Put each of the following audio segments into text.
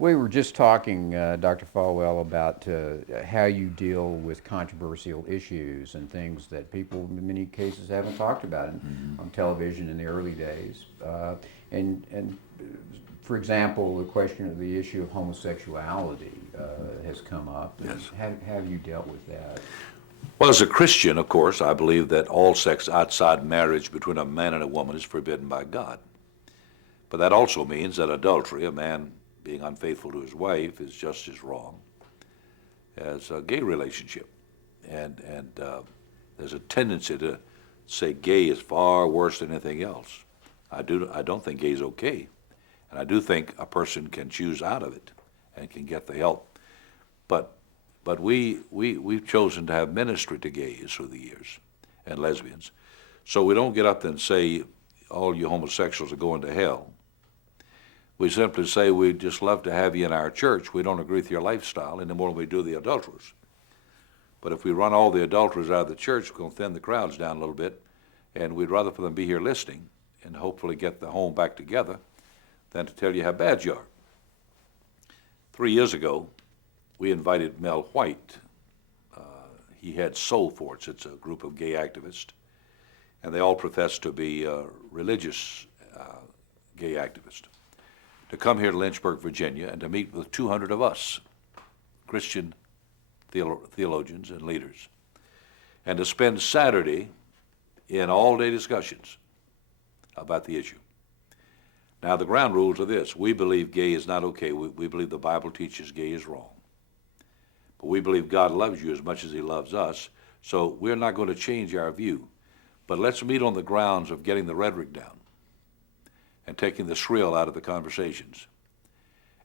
We were just talking, Dr. Falwell, about how you deal with controversial issues and things that people in many cases haven't talked about on television in the early days. And for example, the question of the issue of homosexuality has come up. And Yes. how have you dealt with that? Well, as a Christian, of course, I believe that all sex outside marriage between a man and a woman is forbidden by God. But that also means that adultery, a man being unfaithful to his wife, is just as wrong as a gay relationship. And there's a tendency to say gay is far worse than anything else. I don't think gay is okay, and I do think a person can choose out of it and can get the help. But we've chosen to have ministry to gays through the years and lesbians, so we don't get up and say all you homosexuals are going to hell. We simply say we'd just love to have you in our church. We don't agree with your lifestyle any more than we do the adulterers. But if we run all the adulterers out of the church, we're going to thin the crowds down a little bit, and we'd rather for them be here listening and hopefully get the home back together than to tell you how bad you are. 3 years ago, we invited Mel White. He had Soul Forts. It's a group of gay activists, and they all profess to be religious gay activists, to come here to Lynchburg, Virginia, and to meet with 200 of us, Christian theologians and leaders, and to spend Saturday in all-day discussions about the issue. Now, the ground rules are this. We believe gay is not okay. We believe the Bible teaches gay is wrong. But we believe God loves you as much as he loves us, so we're not going to change our view. But let's meet on the grounds of getting the rhetoric down and taking the shrill out of the conversations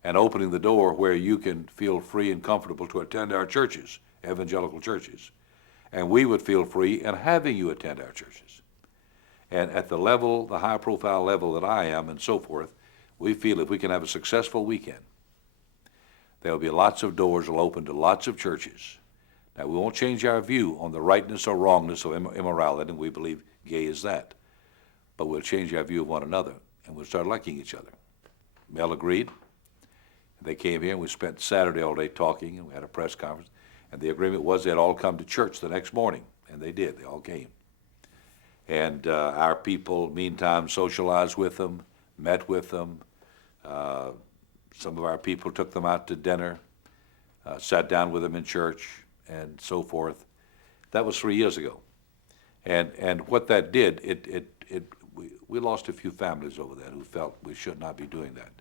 and opening the door where you can feel free and comfortable to attend our churches, evangelical churches. And we would feel free in having you attend our churches. And at the level, the high-profile level that I am and so forth, we feel if we can have a successful weekend, there'll be lots of doors will open to lots of churches. Now, we won't change our view on the rightness or wrongness of immorality, and we believe gay is that. But we'll change our view of one another, and we'll start liking each other. Mel agreed. They came here, and we spent Saturday all day talking, and we had a press conference. And the agreement was they'd all come to church the next morning, and they did. They all came. And our people, meantime, socialized with them, met with them. Some of our people took them out to dinner, sat down with them in church, and so forth. That was 3 years ago. And what that did, we lost a few families over that who felt we should not be doing that.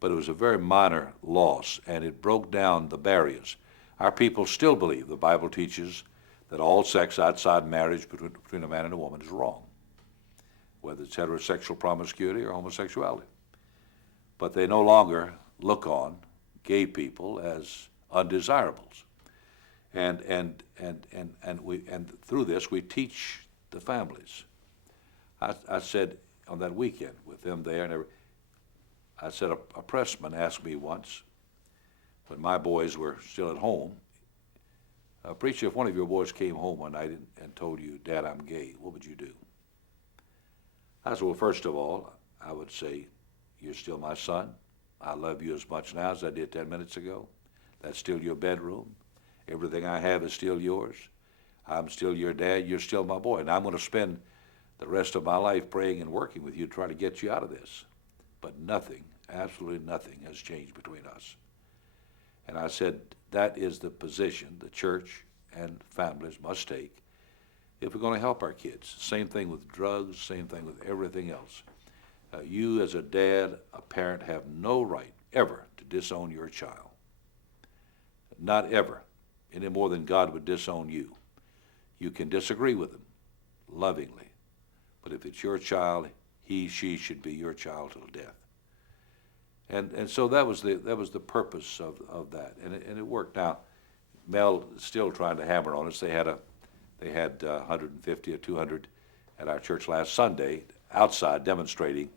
But it was a very minor loss, and it broke down the barriers. Our people still believe the Bible teaches that all sex outside marriage between a man and a woman is wrong, whether it's heterosexual promiscuity or homosexuality. But they no longer look on gay people as undesirables. And through this we teach the families. I said on that weekend with them there, and I said a pressman asked me once, when my boys were still at home, preacher, if one of your boys came home one night and told you, Dad, I'm gay, what would you do? I said, well, first of all, I would say, you're still my son. I love you as much now as I did 10 minutes ago. That's still your bedroom. Everything I have is still yours. I'm still your dad. You're still my boy. And I'm going to spend the rest of my life praying and working with you to try to get you out of this. But nothing, absolutely nothing has changed between us. And I said, that is the position the church and families must take if we're going to help our kids. Same thing with drugs, same thing with everything else. You as a dad, a parent, have no right ever to disown your child. Not ever, any more than God would disown you. You can disagree with him lovingly, but if it's your child, he, she should be your child till death. And so that was the purpose of that, and it worked. Now, Mel is still trying to hammer on us. They had 150 or 200 at our church last Sunday outside demonstrating,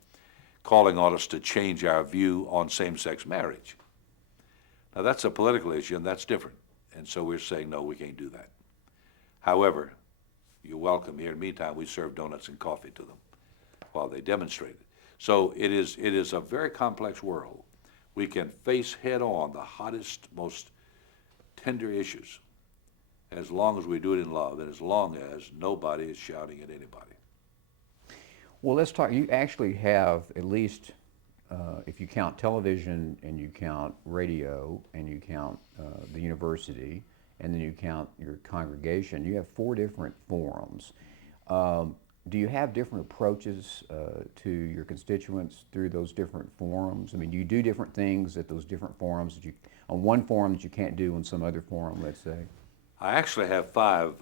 calling on us to change our view on same-sex marriage. Now, that's a political issue, and that's different. And so we're saying, no, we can't do that. However, you're welcome here. In the meantime, we serve donuts and coffee to them while they demonstrated. So it is a very complex world. we can face head on the hottest, most tender issues as long as we do it in love and as long as nobody is shouting at anybody. Well, let's talk. You actually have at least, if you count television and you count radio and you count the university and then you count your congregation, you have 4 different forums. Do you have different approaches to your constituents through those different forums? I mean, do you do different things at those different forums that you, on one forum that you can't do on some other forum, let's say? I actually have 5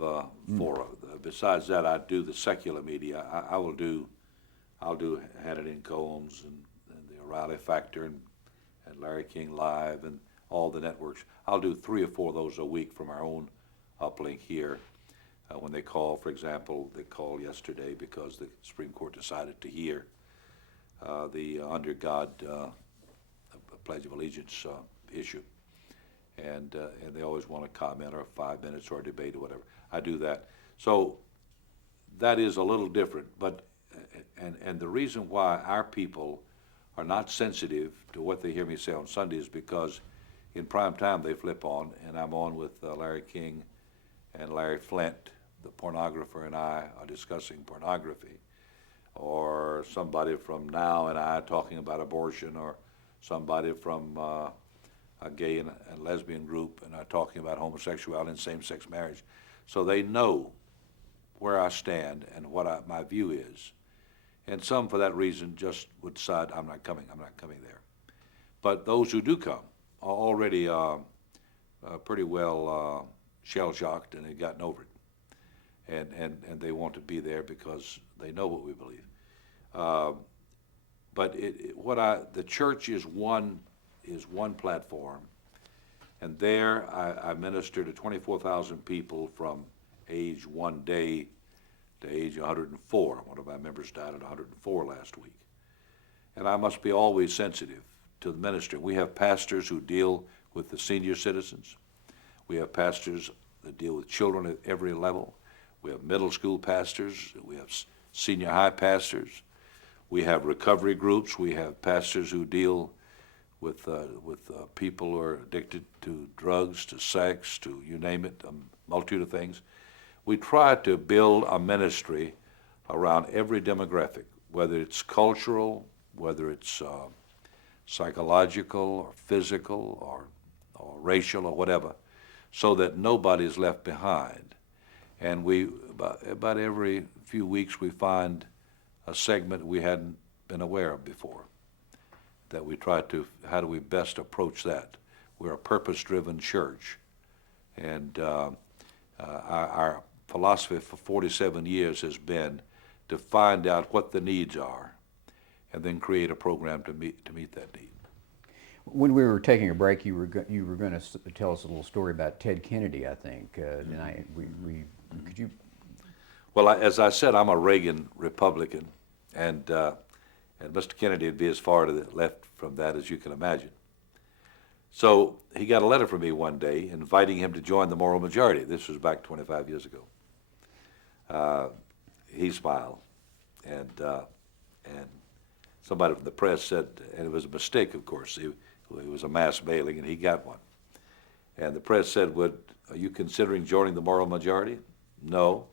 fora. Besides that, I do the secular media. I'll do Hannity and Combs and the O'Reilly Factor and Larry King Live and all the networks. I'll do 3 or 4 of those a week from our own uplink here. When they call, for example, they called yesterday because the Supreme Court decided to hear the Under God Pledge of Allegiance issue. And they always want to comment or 5 minutes or a debate or whatever. I do that. So that is a little different, but and the reason why our people are not sensitive to what they hear me say on Sunday is because in prime time they flip on, and I'm on with Larry King and Larry Flint, the pornographer, and I are discussing pornography, or somebody from Now and I talking about abortion, or somebody from a gay and lesbian group and are talking about homosexuality and same-sex marriage. So they know where I stand and what my view is. And some, for that reason, just would decide, I'm not coming there. But those who do come are already pretty well shell-shocked, and they've gotten over it. And they want to be there because they know what we believe. But the church is one platform, and there I minister to 24,000 people from age 1 day to age 104. One of my members died at 104 last week. And I must be always sensitive to the ministry. We have pastors who deal with the senior citizens. We have pastors that deal with children at every level. We have middle school pastors. We have senior high pastors. We have recovery groups. We have pastors who deal with people who are addicted to drugs, to sex, to you name it, a multitude of things. We try to build a ministry around every demographic, whether it's cultural, whether it's psychological or physical or racial or whatever, so that nobody is left behind. And we, about every few weeks, we find a segment we hadn't been aware of before, that we try to, how do we best approach that? We're a purpose-driven church, and our philosophy for 47 years has been to find out what the needs are and then create a program to meet that need. When we were taking a break, you were going to tell us a little story about Ted Kennedy, I think. Could you? Well, as I said, I'm a Reagan Republican, and Mr. Kennedy would be as far to the left from that as you can imagine. So he got a letter from me one day inviting him to join the moral majority. This was back 25 years ago. He smiled, and somebody from the press said, and it was a mistake, of course. It was a mass mailing, and he got one. And the press said, are you considering joining the moral majority? No.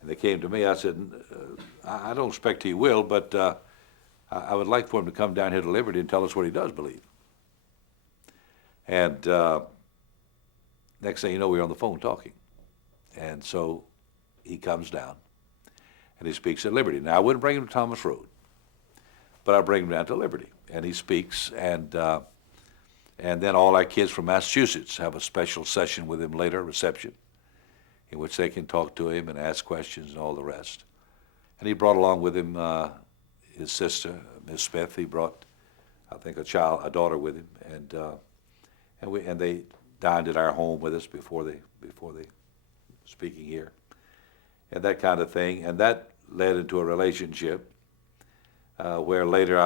And they came to me. I said, I don't expect he will, but I would like for him to come down here to Liberty and tell us what he does believe. And next thing you know, we're on the phone talking. And so he comes down, and he speaks at Liberty. Now, I wouldn't bring him to Thomas Road, but I bring him down to Liberty, and he speaks, and then all our kids from Massachusetts have a special session with him later, a reception, in which they can talk to him and ask questions and all the rest. And he brought along with him his sister, Miss Smith. He brought, I think, a daughter with him, and they dined at our home with us before they speaking here, and that kind of thing. And that led into a relationship where later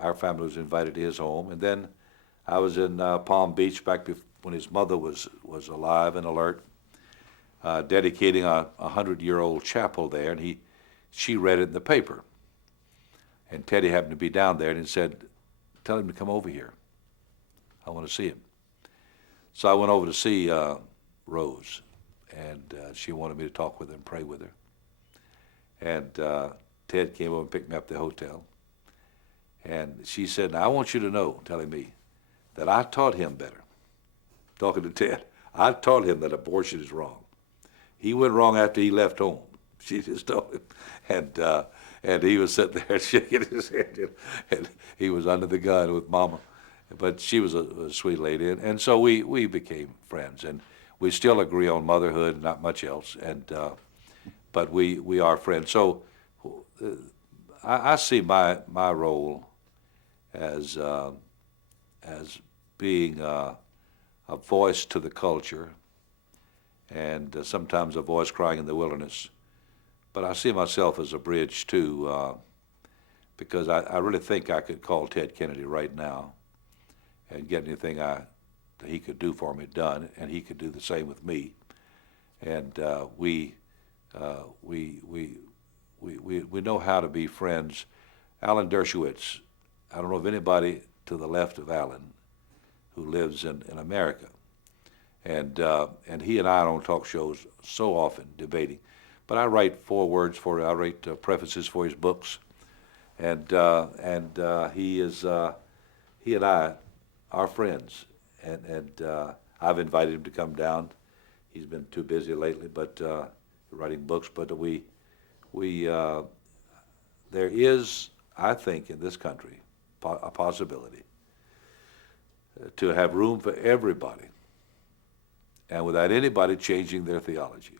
our family was invited to his home, and then I was in Palm Beach back when his mother was alive and alert, dedicating a 100-year-old chapel there, and she read it in the paper. And Teddy happened to be down there, and he said, tell him to come over here. want to see him. So I went over to see Rose, and she wanted me to talk with her and pray with her. And Ted came over and picked me up at the hotel. And she said, "Now I want you to know," telling me, "that I taught him better." Talking to Ted, I taught him that abortion is wrong. He went wrong after he left home. She just told him. And he was sitting there shaking his head. And he was under the gun with Mama. But she was a sweet lady. And so we became friends. And we still agree on motherhood, not much else. But we are friends. So I see my role as being a voice to the culture, and sometimes a voice crying in the wilderness. But I see myself as a bridge too, because I really think I could call Ted Kennedy right now and get anything that he could do for me done, and he could do the same with me. And we know how to be friends. Alan Dershowitz, I don't know of anybody to the left of Alan who lives in America. And he and I are on talk shows so often debating. But I write forewords for it. I write prefaces for his books. And he and I are friends. And I've invited him to come down. He's been too busy lately, but writing books. But there is, I think, in this country, a possibility to have room for everybody, and without anybody changing their theology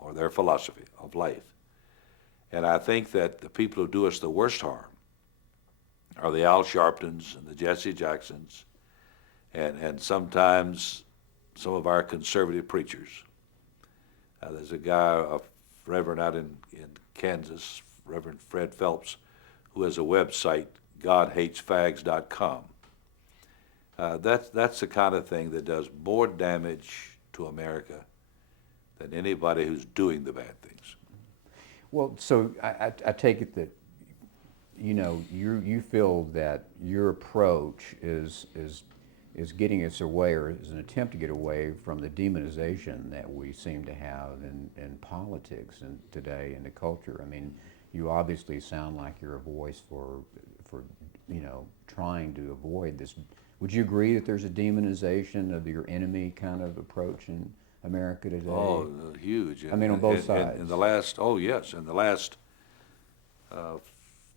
or their philosophy of life. And I think that the people who do us the worst harm are the Al Sharptons and the Jesse Jacksons, and sometimes some of our conservative preachers. There's a guy, a reverend out in Kansas, Reverend Fred Phelps, who has a website, godhatesfags.com. That's the kind of thing that does more damage to America than anybody who's doing the bad things. Well, so I take it that, you know, you feel that your approach is getting us away, or is an attempt to get away from the demonization that we seem to have in politics and today in the culture. I mean, you obviously sound like you're a voice for trying to avoid this. Would you agree that there's a demonization of your enemy kind of approach in America today? Oh, huge. I mean, on both sides. In the last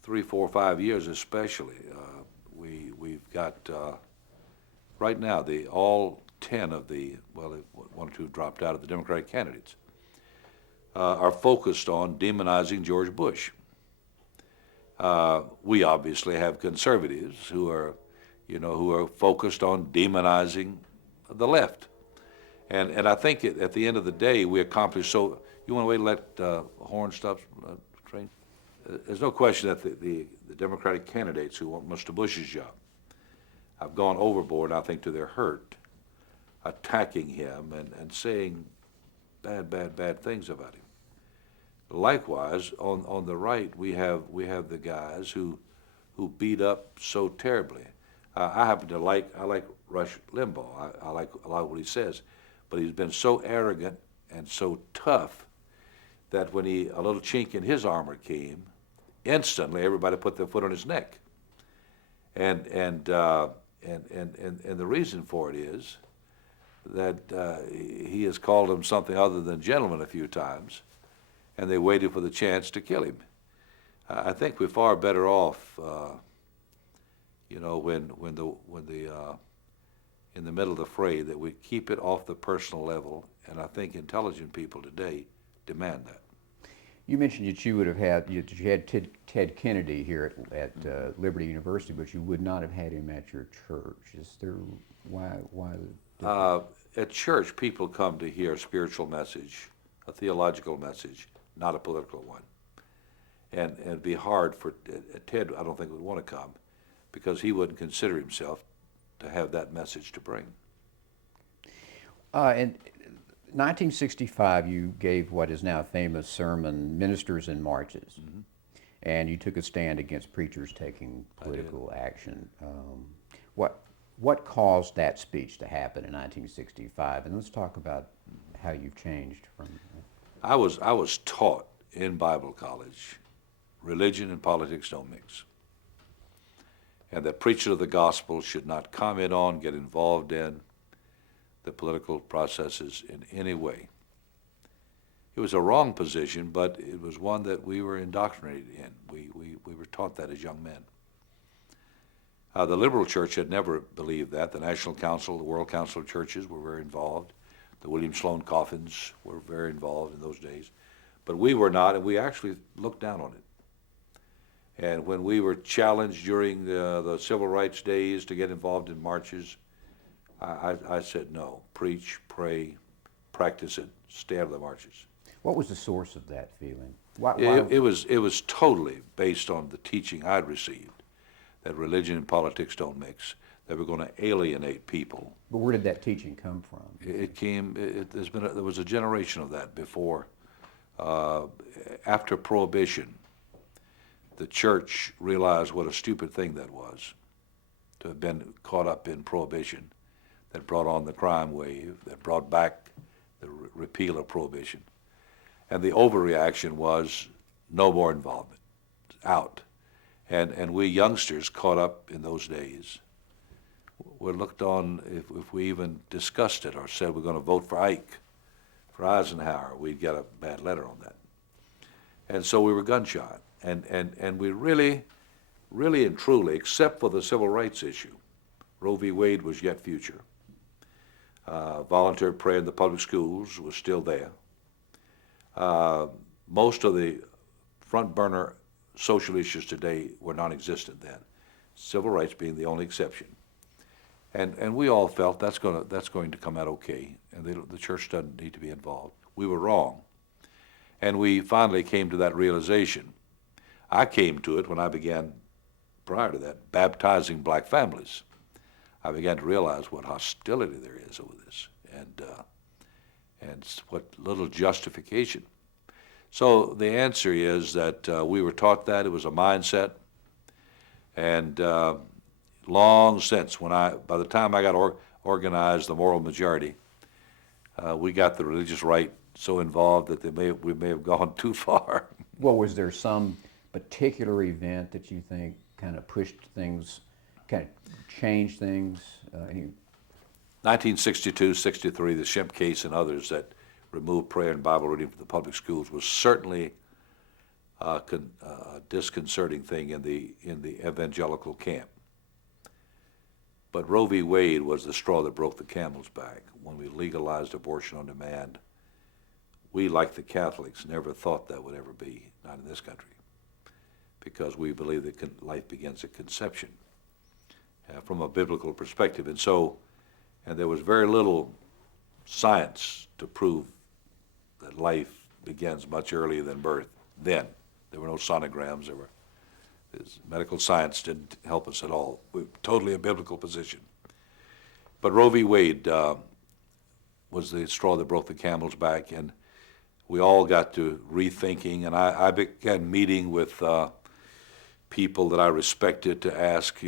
3, 4, 5 years especially, we've got, right now, all 10 of the, well, 1 or 2 dropped out of the Democratic candidates, are focused on demonizing George Bush. We obviously have conservatives who are focused on demonizing the left. And I think at the end of the day, we accomplish so. You want to wait and let Horn stop train? There's no question that the Democratic candidates who want Mr. Bush's job have gone overboard, I think, to their hurt, attacking him and saying bad things about him. Likewise, on the right, we have the guys who beat up so terribly. I happen to like Rush Limbaugh. I like a lot of what he says, but he's been so arrogant and so tough that when a little chink in his armor came, instantly everybody put their foot on his neck. And the reason for it is that he has called them something other than gentlemen a few times, and they waited for the chance to kill him. I think we're far better off, in the middle of the fray, that we keep it off the personal level, and I think intelligent people today demand that. You mentioned that you had Ted Kennedy here at Liberty University, but you would not have had him at your church. Is there why? At church, people come to hear a spiritual message, a theological message, not a political one. And it'd be hard for Ted, I don't think, would want to come, because he wouldn't consider himself to have that message to bring. In 1965, you gave what is now a famous sermon, Ministers and Marches, Mm-hmm. and you took a stand against preachers taking political action. What What caused that speech to happen in 1965? And let's talk about how you've changed from. I was taught in Bible college, religion and politics don't mix, and that preachers of the gospel should not comment on, get involved in the political processes in any way. It was a wrong position, but it was one that we were indoctrinated in. We were taught that as young men. The liberal church had never believed that. The National Council, the World Council of Churches were very involved. The William Sloane Coffins were very involved in those days. But we were not, and we actually looked down on it. And when we were challenged during the civil rights days to get involved in marches, I said no. Preach, pray, practice it, stay out of the marches. What was the source of that feeling? Why? It was totally based on the teaching I'd received, that religion and politics don't mix, that we're going to alienate people. But where did that teaching come from? There was a generation of that before. After Prohibition, the church realized what a stupid thing that was, to have been caught up in Prohibition, that brought on the crime wave, that brought back the repeal of Prohibition. And the overreaction was no more involvement, out. And we youngsters caught up in those days were looked on, if we even discussed it or said we're going to vote for Ike, for Eisenhower, we'd get a bad letter on that. And so we were gun-shy. And we really and truly, except for the civil rights issue, Roe v. Wade was yet future. Voluntary prayer in the public schools was still there. Most of the front burner social issues today were non-existent then, civil rights being the only exception. And we all felt that's going to come out okay, and the church doesn't need to be involved. We were wrong. And we finally came to that realization. I came to it when I began, prior to that, baptizing black families. I began to realize what hostility there is over this, and what little justification. So the answer is that we were taught that. It was a mindset. And long since, by the time I got organized, the moral majority, we got the religious right so involved that we may have gone too far. Well, was there some particular event that you think kind of pushed things, kind of changed things? 1962, 63, the Shemp case and others that removed prayer and Bible reading from the public schools was certainly a disconcerting thing in the evangelical camp. But Roe v. Wade was the straw that broke the camel's back. When we legalized abortion on demand, we, like the Catholics, never thought that would ever be, not in this country, because we believe that life begins at conception from a biblical perspective. And there was very little science to prove that life begins much earlier than birth. Then there were no sonograms. Medical science didn't help us at all. We were totally a biblical position. But Roe v. Wade was the straw that broke the camel's back, and we all got to rethinking. And I began meeting with people that I respected to ask,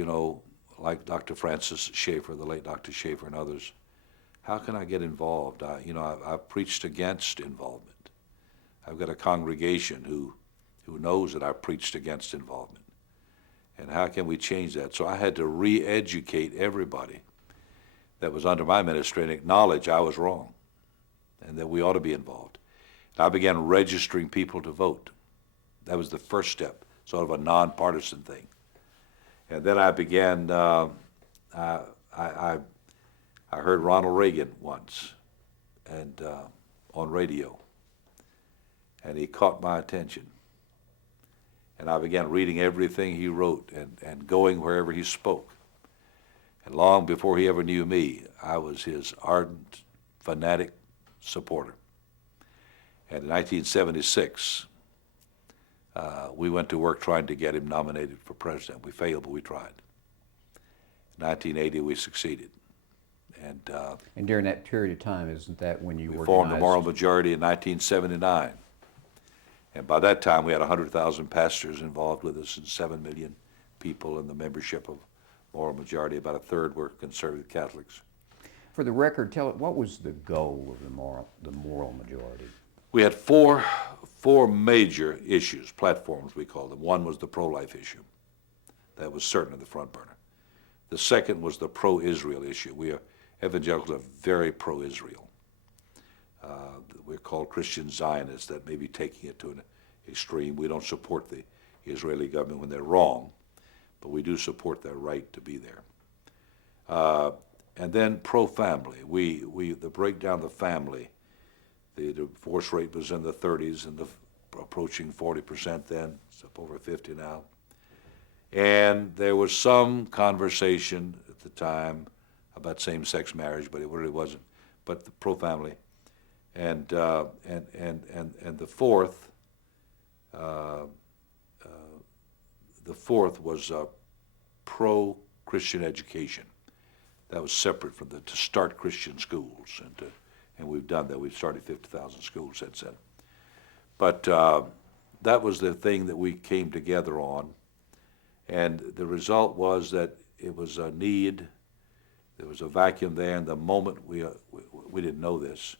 like Dr. Francis Schaeffer, the late Dr. Schaeffer, and others, how can I get involved? I've preached against involvement. I've got a congregation who knows that I've preached against involvement. And how can we change that? So I had to re-educate everybody that was under my ministry and acknowledge I was wrong and that we ought to be involved. And I began registering people to vote. That was the first step, sort of a nonpartisan thing. And then I began, I heard Ronald Reagan once and on radio, and he caught my attention. And I began reading everything he wrote and going wherever he spoke. And long before he ever knew me, I was his ardent, fanatic supporter. And in 1976, we went to work trying to get him nominated for president. We failed, but we tried. In 1980, we succeeded. And during that period of time, isn't that when you we organized? formed the moral majority in 1979. And by that time, we had 100,000 pastors involved with us and 7 million people in the membership of moral majority. About a third were conservative Catholics. For the record, tell it, what was the goal of the moral majority? We had four major issues, platforms we called them. One was the pro-life issue. That was certainly the front burner. The second was the pro-Israel issue. We are evangelicals are very pro-Israel. We're called Christian Zionists. That may be taking it to an extreme. We don't support the Israeli government when they're wrong, but we do support their right to be there. And then pro-family. The breakdown of the family. The divorce rate was in the 30s and approaching 40% then. It's up over 50 now. And there was some conversation at the time about same-sex marriage, but it really wasn't. But the pro-family, and the fourth was pro-Christian education. That was separate from to start Christian schools, and we've done that. We've started 50,000 schools since then. But that was the thing that we came together on. And the result was that it was a need. There was a vacuum there, and the moment we didn't know this,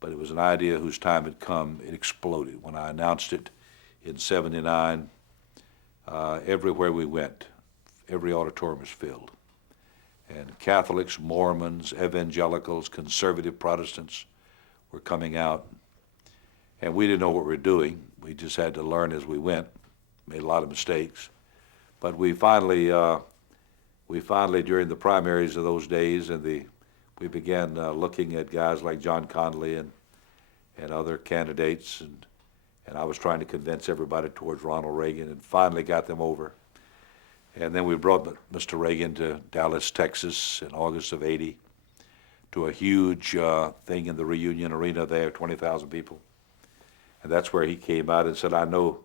but it was an idea whose time had come. It exploded. When I announced it in '79, everywhere we went, every auditorium was filled. And Catholics, Mormons, evangelicals, conservative Protestants were coming out. And we didn't know what we were doing. We just had to learn as we went, made a lot of mistakes. But we finally, during the primaries of those days, we began looking at guys like John Connally and other candidates, and I was trying to convince everybody towards Ronald Reagan, and finally got them over. And then we brought Mr. Reagan to Dallas, Texas in August of '80 to a huge thing in the Reunion Arena there, 20,000 people. And that's where he came out and said, "I know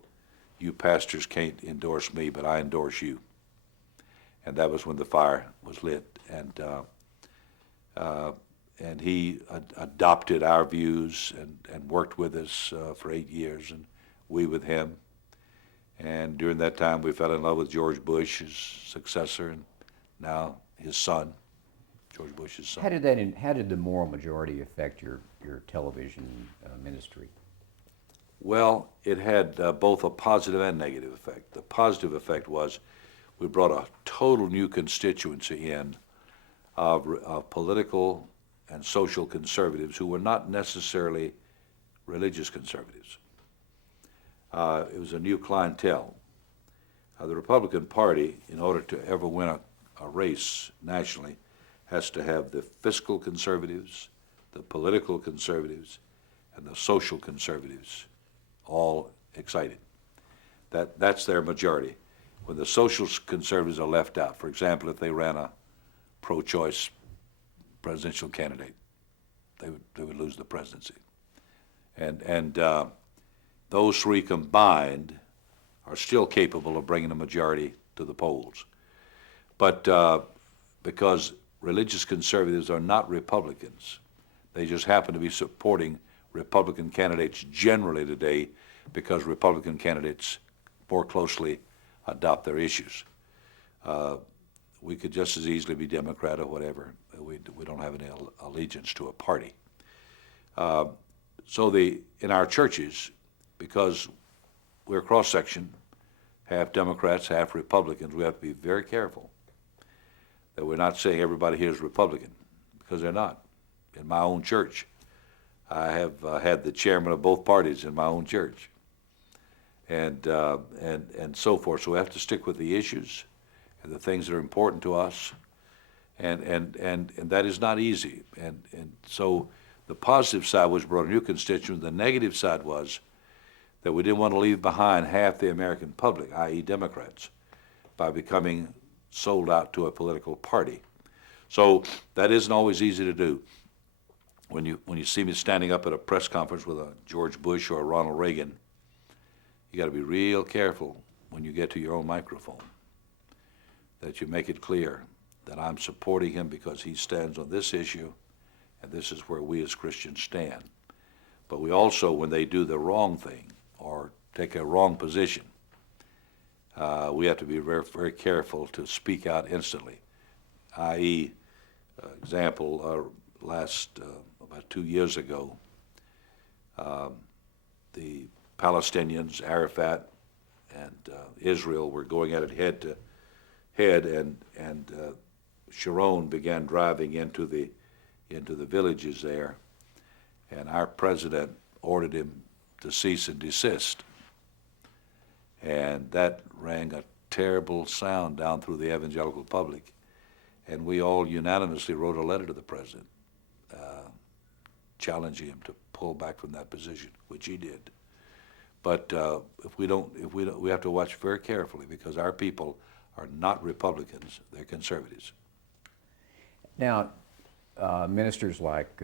you pastors can't endorse me, but I endorse you." And that was when the fire was lit. And he adopted our views and worked with us for 8 years, and we with him. And during that time, we fell in love with George Bush, his successor, and now his son, George Bush's son. How did the moral majority affect your television ministry? Well, it had both a positive and negative effect. The positive effect was we brought a total new constituency in of political and social conservatives who were not necessarily religious conservatives. It was a new clientele. The Republican Party, in order to ever win a race nationally, has to have the fiscal conservatives, the political conservatives, and the social conservatives all excited. That's their majority. When the social conservatives are left out, for example, if they ran a pro-choice presidential candidate, they would lose the presidency. And those three combined are still capable of bringing a majority to the polls. But because religious conservatives are not Republicans, they just happen to be supporting Republican candidates generally today because Republican candidates more closely adopt their issues. We could just as easily be Democrat or whatever. We don't have any allegiance to a party. So in our churches, because we're cross-section, half Democrats, half Republicans, we have to be very careful that we're not saying everybody here is Republican, because they're not. In my own church, I have had the chairman of both parties in my own church, and so forth. So we have to stick with the issues and the things that are important to us, and that is not easy. And so the positive side was brought a new constituent. The negative side was that we didn't want to leave behind half the American public, i.e. Democrats, by becoming sold out to a political party. So that isn't always easy to do. When you see me standing up at a press conference with a George Bush or a Ronald Reagan, you got to be real careful when you get to your own microphone, that you make it clear that I'm supporting him because he stands on this issue, and this is where we as Christians stand. But we also, when they do the wrong thing or take a wrong position, we have to be very, very careful to speak out instantly. I.e., example, about 2 years ago, the Palestinians, Arafat, and Israel were going at it head to head, and Sharon began driving into the villages there, and our president ordered him to cease and desist, and that rang a terrible sound down through the evangelical public, and we all unanimously wrote a letter to the president, challenging him to pull back from that position, which he did. But if we don't, we have to watch very carefully, because our people are not Republicans; they're conservatives. Now, ministers like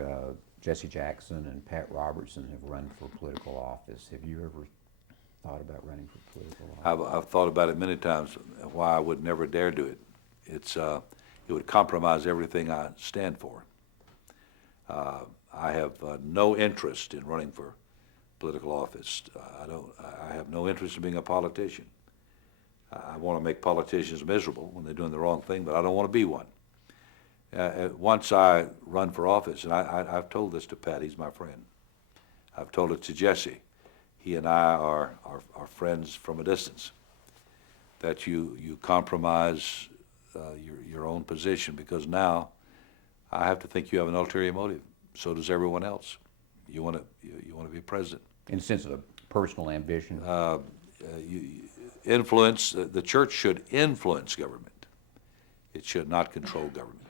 Jesse Jackson and Pat Robertson have run for political office. Have you ever thought about running for political office? I've thought about it many times, why I would never dare do it. It would compromise everything I stand for. I have no interest in running for political office. I have no interest in being a politician. I want to make politicians miserable when they're doing the wrong thing, but I don't want to be one. Once I run for office, and I've told this to Pat, he's my friend. I've told it to Jesse. He and I are friends from a distance. That you compromise your own position, because now I have to think you have an ulterior motive. So does everyone else. You want to be president. In the sense of a personal ambition? Influence, the church should influence government. It should not control government.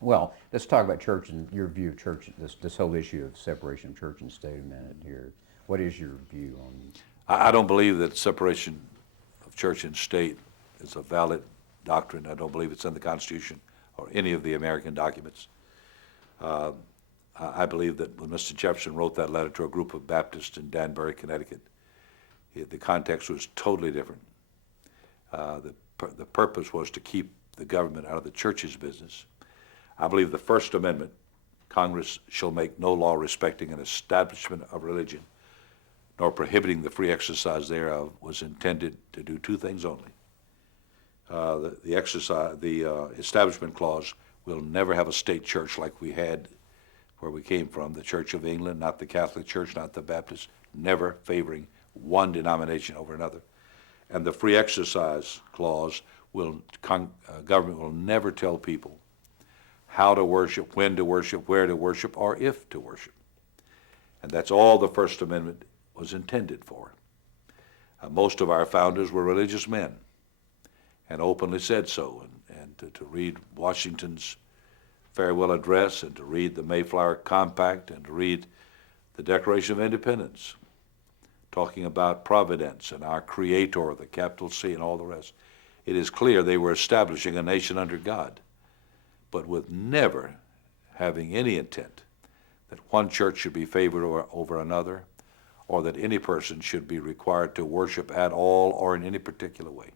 Well, let's talk about church and your view of church, this whole issue of separation of church and state a minute here. What is your view on? I don't believe that separation of church and state is a valid doctrine. I don't believe it's in the Constitution or any of the American documents. I believe that when Mr. Jefferson wrote that letter to a group of Baptists in Danbury, Connecticut, the context was totally different. The purpose was to keep the government out of the church's business. I believe the First Amendment, Congress shall make no law respecting an establishment of religion, nor prohibiting the free exercise thereof, was intended to do two things only. The Establishment Clause will never have a state church like we had where we came from, the Church of England, not the Catholic Church, not the Baptist, never favoring one denomination over another. And the Free Exercise Clause government will never tell people how to worship, when to worship, where to worship, or if to worship. And that's all the First Amendment was intended for. Most of our founders were religious men and openly said so. And to read Washington's farewell address, and to read the Mayflower Compact, and to read the Declaration of Independence, talking about Providence and our Creator, the capital C, and all the rest, it is clear they were establishing a nation under God, but with never having any intent that one church should be favored over another, or that any person should be required to worship at all or in any particular way.